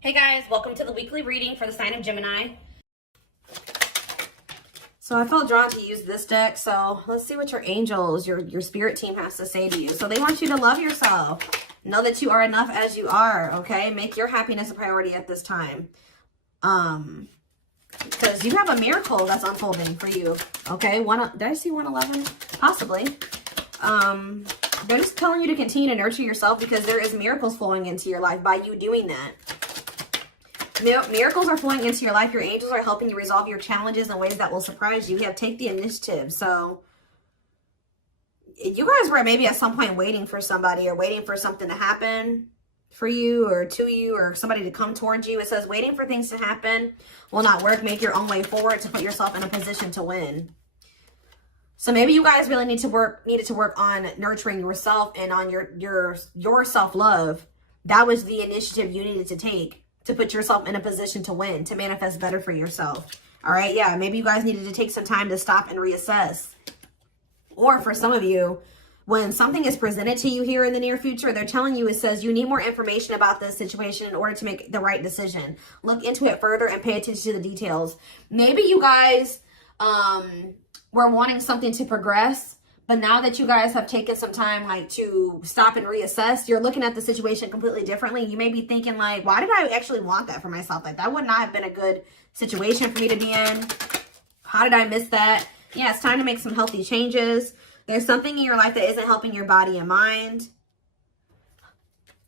Hey guys, welcome to the weekly reading for the sign of Gemini. So I felt drawn to use this deck, so let's see what your angels, your spirit team has to say to you. So they want you to love yourself. Know that you are enough as you are, okay? Make your happiness a priority at this time. Because you have a miracle that's unfolding for you, okay? Did I see 111? Possibly. They're just telling you to continue to nurture yourself because there is miracles flowing into your life by you doing that. Miracles are flowing into your life. Your angels are helping you resolve your challenges in ways that will surprise you. You have take the initiative. So you guys were maybe at some point waiting for somebody or waiting for something to happen for you or to you or somebody to come towards you. It says waiting for things to happen will not work. Make your own way forward to put yourself in a position to win. So maybe you guys really needed to work on nurturing yourself and on your self-love. That was the initiative you needed to take to put yourself in a position to win, to manifest better for yourself. All right, yeah, maybe you guys needed to take some time to stop and reassess. Or for some of you, when something is presented to you here in the near future, they're telling you, it says you need more information about this situation in order to make the right decision. Look into it further and pay attention to the details. Maybe you guys were wanting something to progress, but now that you guys have taken some time like to stop and reassess, you're looking at the situation completely differently. You may be thinking like, why did I actually want that for myself? Like that would not have been a good situation for me to be in. How did I miss that? Yeah, it's time to make some healthy changes. There's something in your life that isn't helping your body and mind.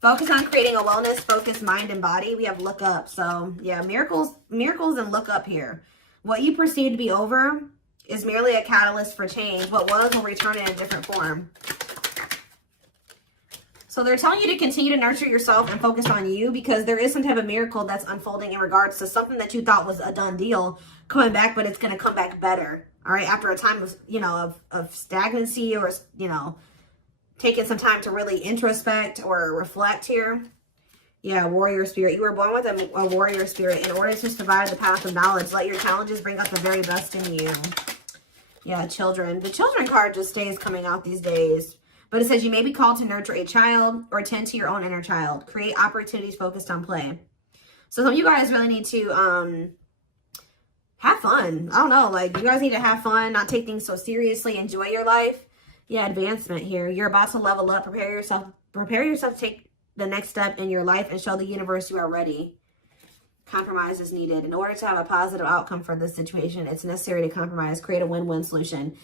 Focus on creating a wellness-focused mind and body. We have look up. So yeah, miracles and look up here. What you perceive to be over is merely a catalyst for change. What was will return in a different form. So they're telling you to continue to nurture yourself and focus on you because there is some type of miracle that's unfolding in regards to something that you thought was a done deal coming back, but it's going to come back better. All right. After a time of, of stagnancy or, taking some time to really introspect or reflect here. Yeah, warrior spirit. You were born with a warrior spirit. In order to survive the path of knowledge, let your challenges bring out the very best in you. Yeah, children. The children card just stays coming out these days. But it says you may be called to nurture a child or tend to your own inner child. Create opportunities focused on play. So some of you guys really need to have fun. I don't know. Like, you guys need to have fun, not take things so seriously. Enjoy your life. Yeah, advancement here. You're about to level up. Prepare yourself to take the next step in your life and show the universe you are ready. Compromise is needed. In order to have a positive outcome for this situation, it's necessary to compromise, create a win-win solution.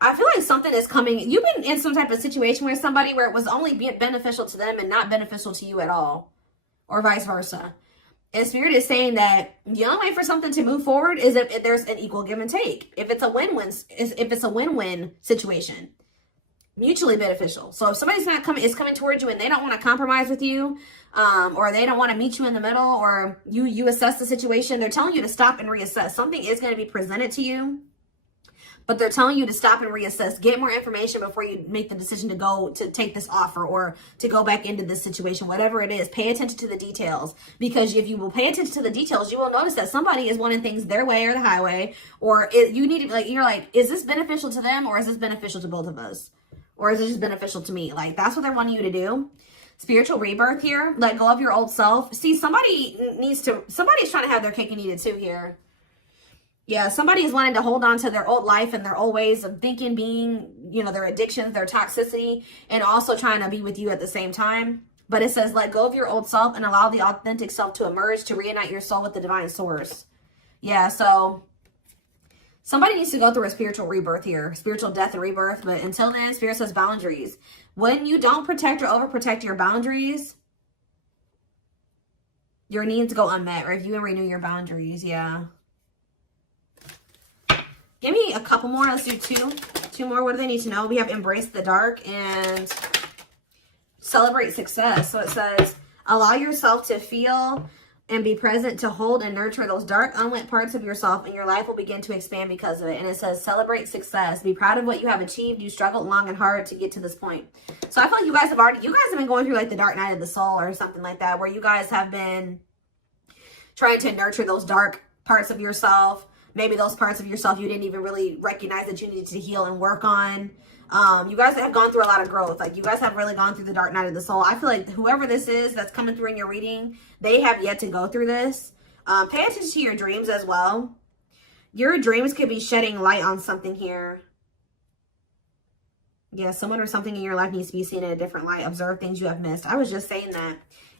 I feel like something is coming. You've been in some type of situation where somebody where it was only beneficial to them and not beneficial to you at all, or vice versa. And Spirit is saying that the only way for something to move forward is if there's an equal give and take. If it's a win-win situation. Mutually beneficial. So if somebody's is coming towards you and they don't want to compromise with you, or they don't want to meet you in the middle, or you assess the situation, they're telling you to stop and reassess. Something is going to be presented to you, but they're telling you to stop and reassess. Get more information before you make the decision to take this offer or to go back into this situation. Whatever it is, pay attention to the details, because if you will pay attention to the details, you will notice that somebody is wanting things their way or the highway, or you need to you're like, is this beneficial to them or is this beneficial to both of us? Or is it just beneficial to me? Like, that's what they're wanting you to do. Spiritual rebirth here. Let go of your old self. See, somebody's trying to have their cake and eat it too here. Yeah, somebody is wanting to hold on to their old life and their old ways of thinking, being, their addictions, their toxicity, and also trying to be with you at the same time. But it says, let go of your old self and allow the authentic self to emerge, to reunite your soul with the divine source. Yeah, so somebody needs to go through a spiritual rebirth here, spiritual death and rebirth. But until then, Spirit says boundaries. When you don't protect or overprotect your boundaries, your needs go unmet. Review and renew your boundaries. Yeah. Give me a couple more. Let's do two more. What do they need to know? We have embrace the dark and celebrate success. So it says, allow yourself to feel and be present to hold and nurture those dark, unlit parts of yourself, and your life will begin to expand because of it. And it says, celebrate success. Be proud of what you have achieved. You struggled long and hard to get to this point. So I feel like you guys have been going through like the dark night of the soul or something like that, where you guys have been trying to nurture those dark parts of yourself. Maybe those parts of yourself you didn't even really recognize that you needed to heal and work on. You guys have gone through a lot of growth. Like, you guys have really gone through the dark night of the soul. I feel like whoever this is that's coming through in your reading, they have yet to go through this. Pay attention to your dreams as well. Your dreams could be shedding light on something here. Yeah, someone or something in your life needs to be seen in a different light. Observe things you have missed. I was just saying that.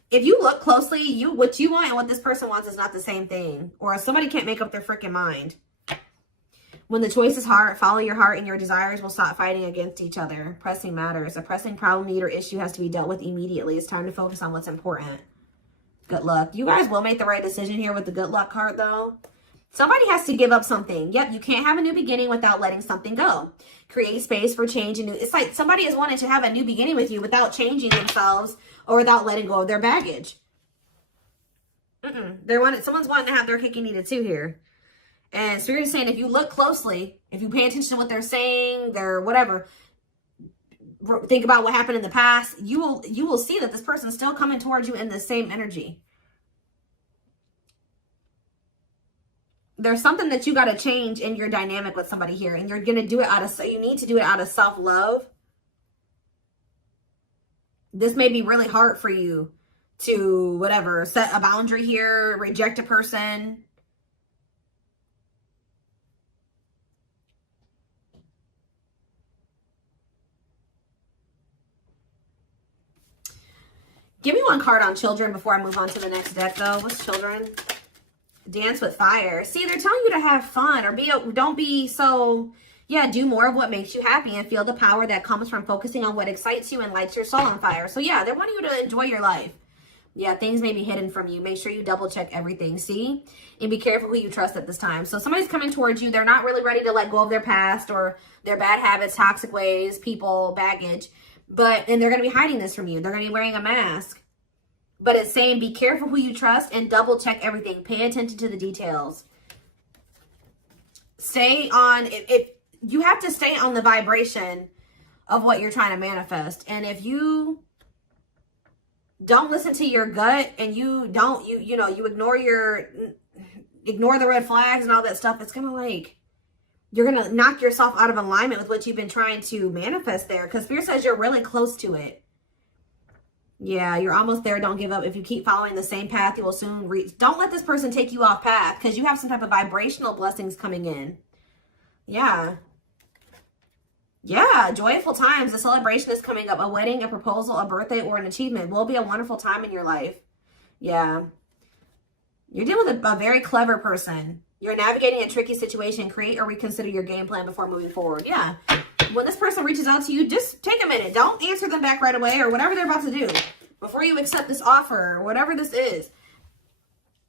If you look closely, what you want and what this person wants is not the same thing. Or somebody can't make up their freaking mind. When the choice is hard, follow your heart and your desires will stop fighting against each other. Pressing matters. A pressing problem, need, or issue has to be dealt with immediately. It's time to focus on what's important. Good luck. You guys will make the right decision here with the good luck card, though. Somebody has to give up something. Yep, you can't have a new beginning without letting something go. Create space for change. And new. It's like somebody is wanting to have a new beginning with you without changing themselves or without letting go of their baggage. Someone's wanting to have their cake and eat it too here. And Spirit is saying, if you look closely, if you pay attention to what they're saying, their whatever, think about what happened in the past, you will see that this person's still coming towards you in the same energy. There's something that you got to change in your dynamic with somebody here, and you're going to do it you need to do it out of self-love. This may be really hard for you to, whatever, set a boundary here, reject a person. Give me one card on children before I move on to the next deck, though. What's children? Dance with fire. See, they're telling you to have fun or don't be so, yeah, do more of what makes you happy and feel the power that comes from focusing on what excites you and lights your soul on fire. So, yeah, they're wanting you to enjoy your life. Yeah, things may be hidden from you. Make sure you double check everything, see? And be careful who you trust at this time. So somebody's coming towards you. They're not really ready to let go of their past or their bad habits, toxic ways, people, baggage. And they're going to be hiding this from you. They're going to be wearing a mask. But it's saying be careful who you trust and double check everything. Pay attention to the details. Stay on, you have to stay on the vibration of what you're trying to manifest. And if you don't listen to your gut and you ignore the red flags and all that stuff, it's going to like, you're going to knock yourself out of alignment with what you've been trying to manifest there. Because Spirit says you're really close to it. Yeah, you're almost there. Don't give up. If you keep following the same path, you will soon reach. Don't let this person take you off path because you have some type of vibrational blessings coming in. Yeah. Yeah, joyful times. A celebration is coming up. A wedding, a proposal, a birthday, or an achievement will be a wonderful time in your life. Yeah. You're dealing with a very clever person. You're navigating a tricky situation. Create or reconsider your game plan before moving forward. Yeah. When this person reaches out to you, just take a minute. Don't answer them back right away or whatever they're about to do. Before you accept this offer or whatever this is,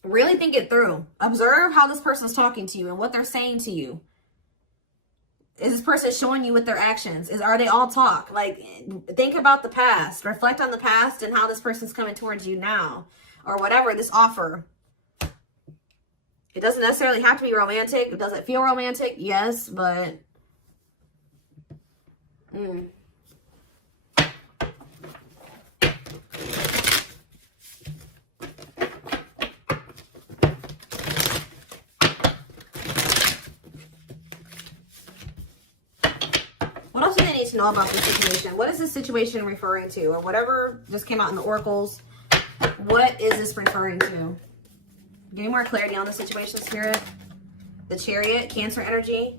really think it through. Observe how this person's talking to you and what they're saying to you. Is this person showing you with their actions? Are they all talk? Like, think about the past. Reflect on the past and how this person's coming towards you now. Or whatever, this offer. It doesn't necessarily have to be romantic. Does it feel romantic? Yes, but... What else do they need to know about this situation? What is this situation referring to? Or whatever just came out in the oracles. What is this referring to? Give me more clarity on the situation, Spirit. The Chariot, Cancer energy.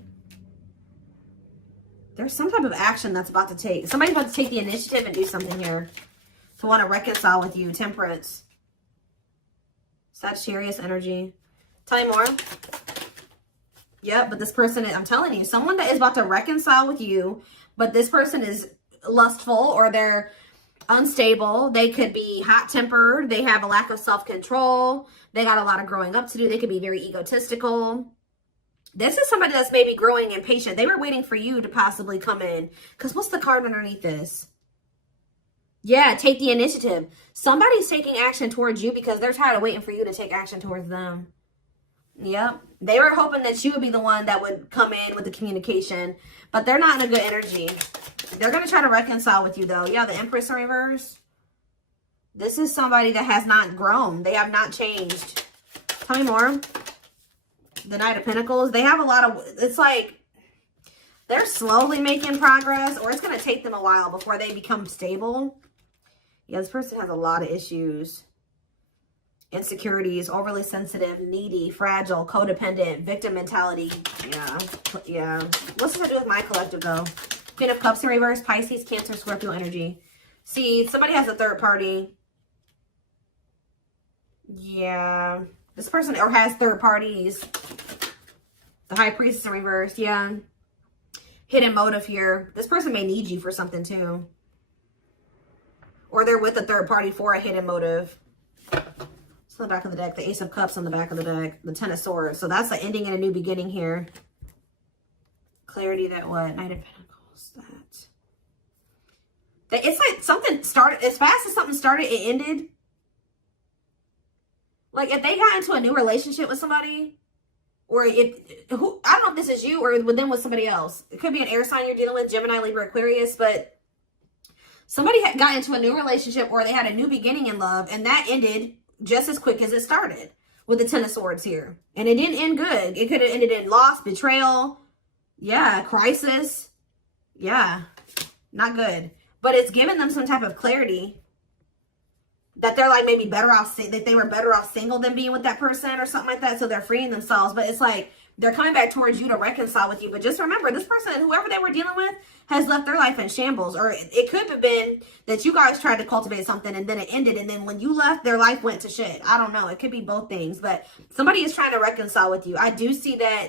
There's some type of action that's about to take. Somebody's about to take the initiative and do something here. To want to reconcile with you. Temperance. Sagittarius energy. Tell me more. Yep, but this person, I'm telling you, someone that is about to reconcile with you, but this person is lustful or they're unstable. They could be hot-tempered. They have a lack of self-control. They got a lot of growing up to do. They could be very egotistical. This is somebody that's maybe growing impatient. They were waiting for you to possibly come in. Because what's the card underneath this? Yeah, take the initiative. Somebody's taking action towards you because they're tired of waiting for you to take action towards them. Yep. They were hoping that you would be the one that would come in with the communication. But they're not in a good energy. They're going to try to reconcile with you, though. Yeah, the Empress in reverse. This is somebody that has not grown. They have not changed. Tell me more. The Knight of Pentacles. They have a lot of... It's like... They're slowly making progress, or it's going to take them a while before they become stable. Yeah, this person has a lot of issues. Insecurities, overly sensitive, needy, fragile, codependent, victim mentality. Yeah. What's this have to do with my collective, though? Queen of Cups in reverse, Pisces, Cancer, Scorpio energy. See, somebody has a third party. Yeah. This person or has third parties. The High Priestess in reverse. Yeah. Hidden motive here. This person may need you for something too. Or they're with a third party for a hidden motive. It's on the back of the deck. The Ace of Cups on the back of the deck. The Ten of Swords. So that's the ending and a new beginning here. Clarity that what? Knight of Pentacles. That. It's like something started. As fast as something started, it ended. Like if they got into a new relationship with somebody. Or if, I don't know if this is you or with them with somebody else. It could be an air sign you're dealing with, Gemini, Libra, Aquarius, but somebody got into a new relationship or they had a new beginning in love and that ended just as quick as it started with the Ten of Swords here. And it didn't end good. It could have ended in loss, betrayal, yeah, crisis. Yeah, not good. But it's given them some type of clarity that they're like maybe better off, that they were better off single than being with that person or something like that. So they're freeing themselves. But it's like they're coming back towards you to reconcile with you. But just remember, this person, whoever they were dealing with, has left their life in shambles. Or it could have been that you guys tried to cultivate something and then it ended. And then when you left, their life went to shit. I don't know. It could be both things. But somebody is trying to reconcile with you. I do see that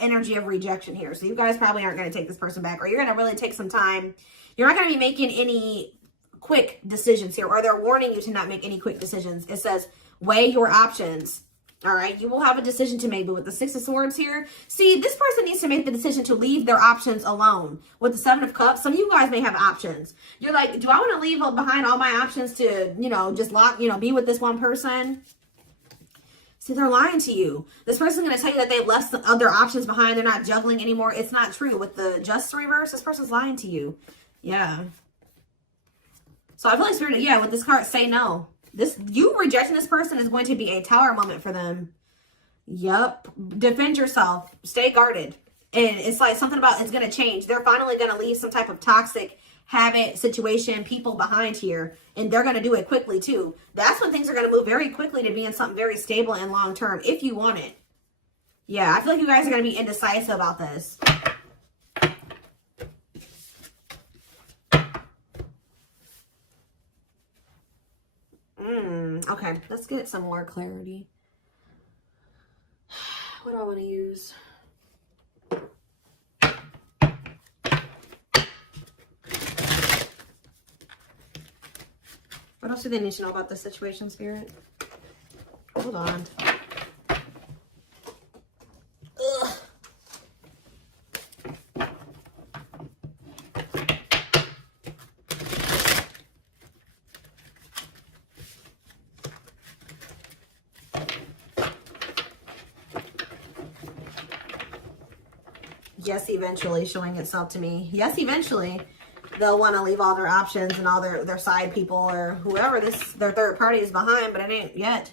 energy of rejection here. So you guys probably aren't going to take this person back. Or you're going to really take some time. You're not going to be making any quick decisions here, or they're warning you to not make any quick decisions. It says weigh your options. All right, you will have a decision to make. But with the Six of Swords here, see, this person needs to make the decision to leave their options alone. With the Seven of Cups, some of you guys may have options. You're like, do I want to leave behind all my options to, just be with this one person? See, they're lying to you. This person's going to tell you that they've left some other options behind. They're not juggling anymore. It's not true. With the Justice reverse, this person's lying to you. Yeah. So I feel like Spirit, yeah, with this card, say no. You rejecting this person is going to be a tower moment for them. Yep. Defend yourself. Stay guarded. And it's like something about it's going to change. They're finally going to leave some type of toxic habit, situation, people behind here. And they're going to do it quickly too. That's when things are going to move very quickly to being something very stable and long term if you want it. Yeah, I feel like you guys are going to be indecisive about this. Okay, let's get some more clarity. What do I want to use? What else do they need to know about this situation, Spirit? Hold on. Ugh. Yes, eventually showing itself to me. Yes, eventually they'll want to leave all their options and all their side people or whoever their third party is behind, but it ain't yet.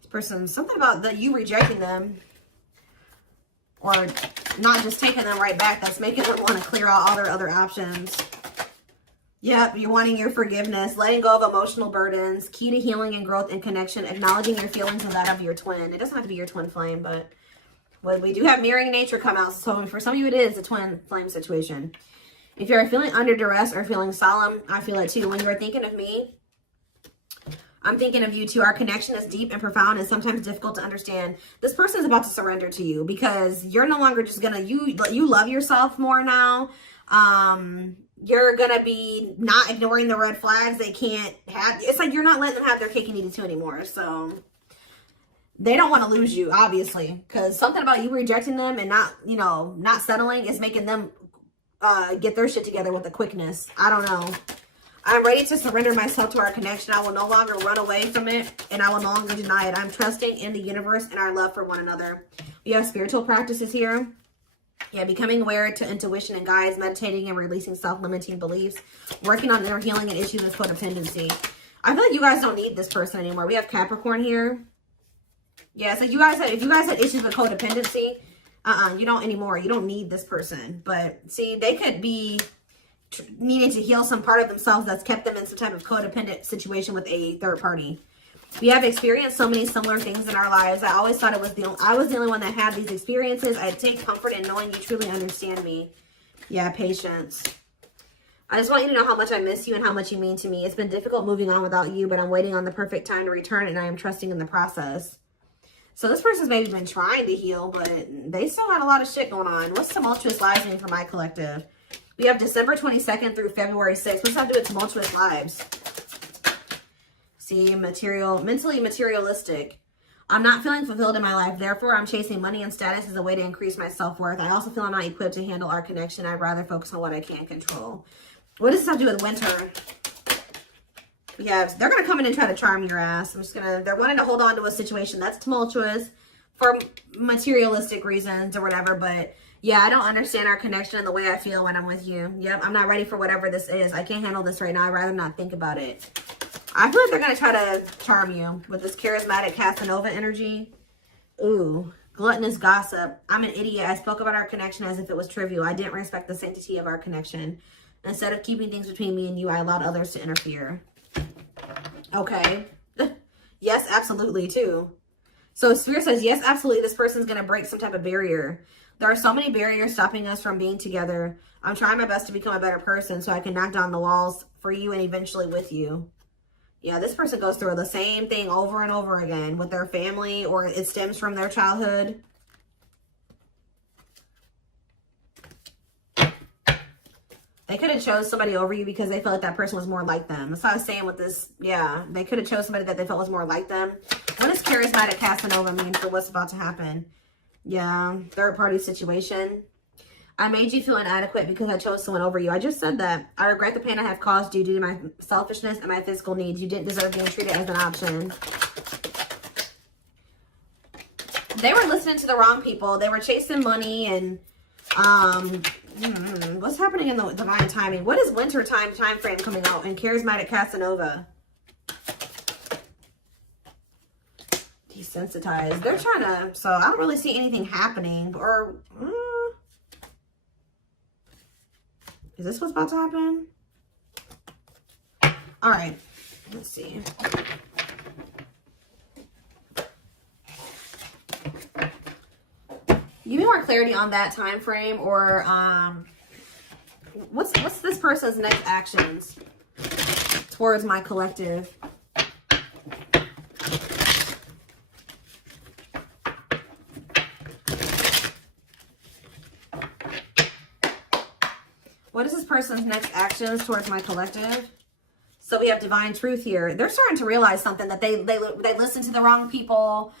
This person, something about you rejecting them or not just taking them right back, that's making them want to clear out all their other options. Yep, you're wanting your forgiveness, letting go of emotional burdens, key to healing and growth and connection, acknowledging your feelings and that of your twin. It doesn't have to be your twin flame, but well, we do have mirroring nature come out. So for some of you, it is a twin flame situation. If you're feeling under duress or feeling solemn, I feel it too. When you're thinking of me, I'm thinking of you too. Our connection is deep and profound and sometimes difficult to understand. This person is about to surrender to you because you're no longer just gonna, you love yourself more now. You're gonna be not ignoring the red flags they can't have. It's like you're not letting them have their cake and eat it too anymore. So they don't want to lose you, obviously, because something about you rejecting them and not settling is making them get their shit together with a quickness. I don't know. I'm ready to surrender myself to our connection. I will no longer run away from it, and I will no longer deny it. I'm trusting in the universe and our love for one another. We have spiritual practices here. Yeah, becoming aware to intuition and guides, meditating and releasing self-limiting beliefs, working on inner healing and issues of codependency. I feel like you guys don't need this person anymore. We have Capricorn here. Yeah, so if you guys had issues with codependency, You don't anymore. You don't need this person. But see, they could be needing to heal some part of themselves that's kept them in some type of codependent situation with a third party. We have experienced so many similar things in our lives. I always thought I was the only one that had these experiences. I take comfort in knowing you truly understand me. Yeah, patience. I just want you to know how much I miss you and how much you mean to me. It's been difficult moving on without you, but I'm waiting on the perfect time to return, and I am trusting in the process. So this person's maybe been trying to heal, but they still had a lot of shit going on. What's tumultuous lives mean for my collective? We have December 22nd through February 6th. What's that to do with tumultuous lives? See, mentally materialistic. I'm not feeling fulfilled in my life. Therefore, I'm chasing money and status as a way to increase my self-worth. I also feel I'm not equipped to handle our connection. I'd rather focus on what I can control. What does this have to do with winter? Yeah, they're going to come in and try to charm your ass. They're wanting to hold on to a situation that's tumultuous for materialistic reasons or whatever. But yeah, I don't understand our connection and the way I feel when I'm with you. Yep, I'm not ready for whatever this is. I can't handle this right now. I'd rather not think about it. I feel like they're going to try to charm you with this charismatic Casanova energy. Ooh, gluttonous gossip. I'm an idiot. I spoke about our connection as if it was trivial. I didn't respect the sanctity of our connection. Instead of keeping things between me and you, I allowed others to interfere. Okay. Yes, absolutely, too. So Spirit says, yes, absolutely, this person's going to break some type of barrier. There are so many barriers stopping us from being together. I'm trying my best to become a better person so I can knock down the walls for you and eventually with you. Yeah, this person goes through the same thing over and over again with their family, or it stems from their childhood. They could have chose somebody over you because they felt like that person was more like them. That's what I was saying with this. Yeah, they could have chose somebody that they felt was more like them. What does charismatic Casanova mean for what's about to happen? Yeah, third party situation. I made you feel inadequate because I chose someone over you. I just said that. I regret the pain I have caused you due to my selfishness and my physical needs. You didn't deserve being treated as an option. They were listening to the wrong people. They were chasing money and what's happening in the divine timing? What is winter time frame coming out in charismatic Casanova? Desensitized. They're trying to, so I don't really see anything happening. Or is this what's about to happen? All right, let's see. Give me more clarity on that time frame, or what's this person's next actions towards my collective? What is this person's next actions towards my collective? So we have divine truth here. They're starting to realize something, that they listened to the wrong people.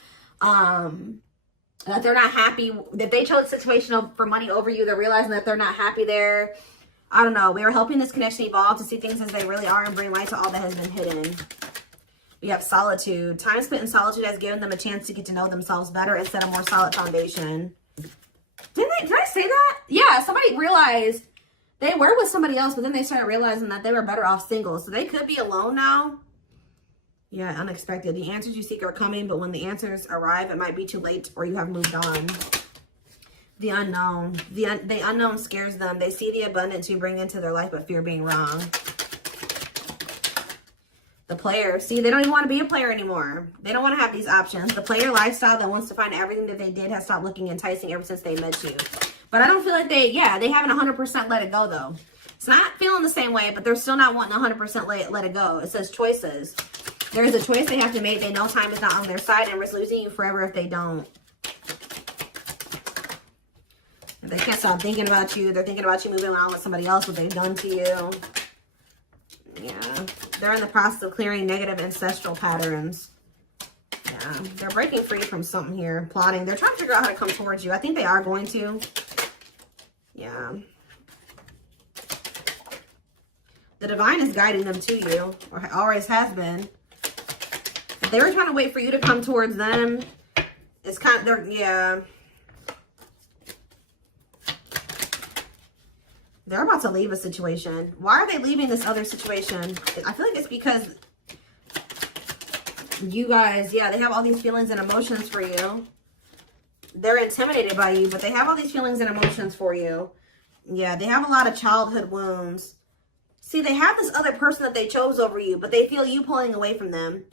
That they're not happy, that they chose a situation for money over you. They're realizing that they're not happy there. I don't know. We are helping this connection evolve to see things as they really are and bring light to all that has been hidden. We have solitude. Time spent in solitude has given them a chance to get to know themselves better and set a more solid foundation. Did I say that? Yeah, somebody realized they were with somebody else, but then they started realizing that they were better off single. So they could be alone now. Yeah, unexpected. The answers you seek are coming, but when the answers arrive, it might be too late or you have moved on. The unknown. The unknown scares them. They see the abundance you bring into their life, but fear being wrong. The player. See, they don't even want to be a player anymore. They don't want to have these options. The player lifestyle that wants to find everything that they did has stopped looking enticing ever since they met you. But I don't feel like they haven't 100% let it go, though. It's not feeling the same way, but they're still not wanting 100% let it go. It says choices. There is a choice they have to make. They know time is not on their side and risk losing you forever if they don't. They can't stop thinking about you. They're thinking about you moving on with somebody else, what they've done to you. Yeah. They're in the process of clearing negative ancestral patterns. Yeah. They're breaking free from something here. Plotting. They're trying to figure out how to come towards you. I think they are going to. Yeah. The divine is guiding them to you, or always has been. If they were trying to wait for you to come towards them, it's kind of, yeah. They're about to leave a situation. Why are they leaving this other situation? I feel like it's because you guys, yeah, they have all these feelings and emotions for you. they're intimidated by you, but they have all these feelings and emotions for you. Yeah, they have a lot of childhood wounds. See, they have this other person that they chose over you, but they feel you pulling away from them.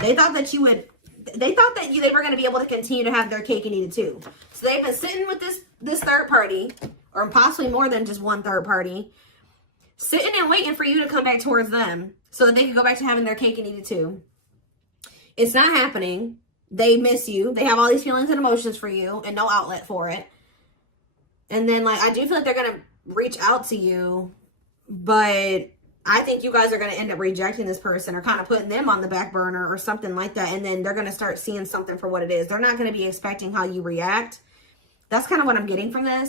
They thought that you would, they thought that they were going to be able to continue to have their cake and eat it too. So they've been sitting with this third party, or possibly more than just one third party, sitting and waiting for you to come back towards them so that they can go back to having their cake and eat it too. It's not happening. They miss you. They have all these feelings and emotions for you and no outlet for it. And then, like, I do feel like they're going to reach out to you, but I think you guys are going to end up rejecting this person or kind of putting them on the back burner or something like that. And then they're going to start seeing something for what it is. They're not going to be expecting how you react. That's kind of what I'm getting from this.